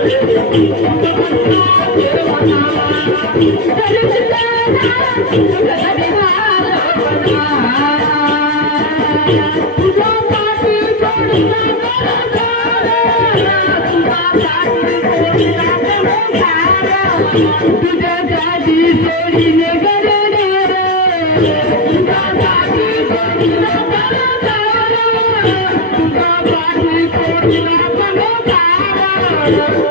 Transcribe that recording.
गरे रे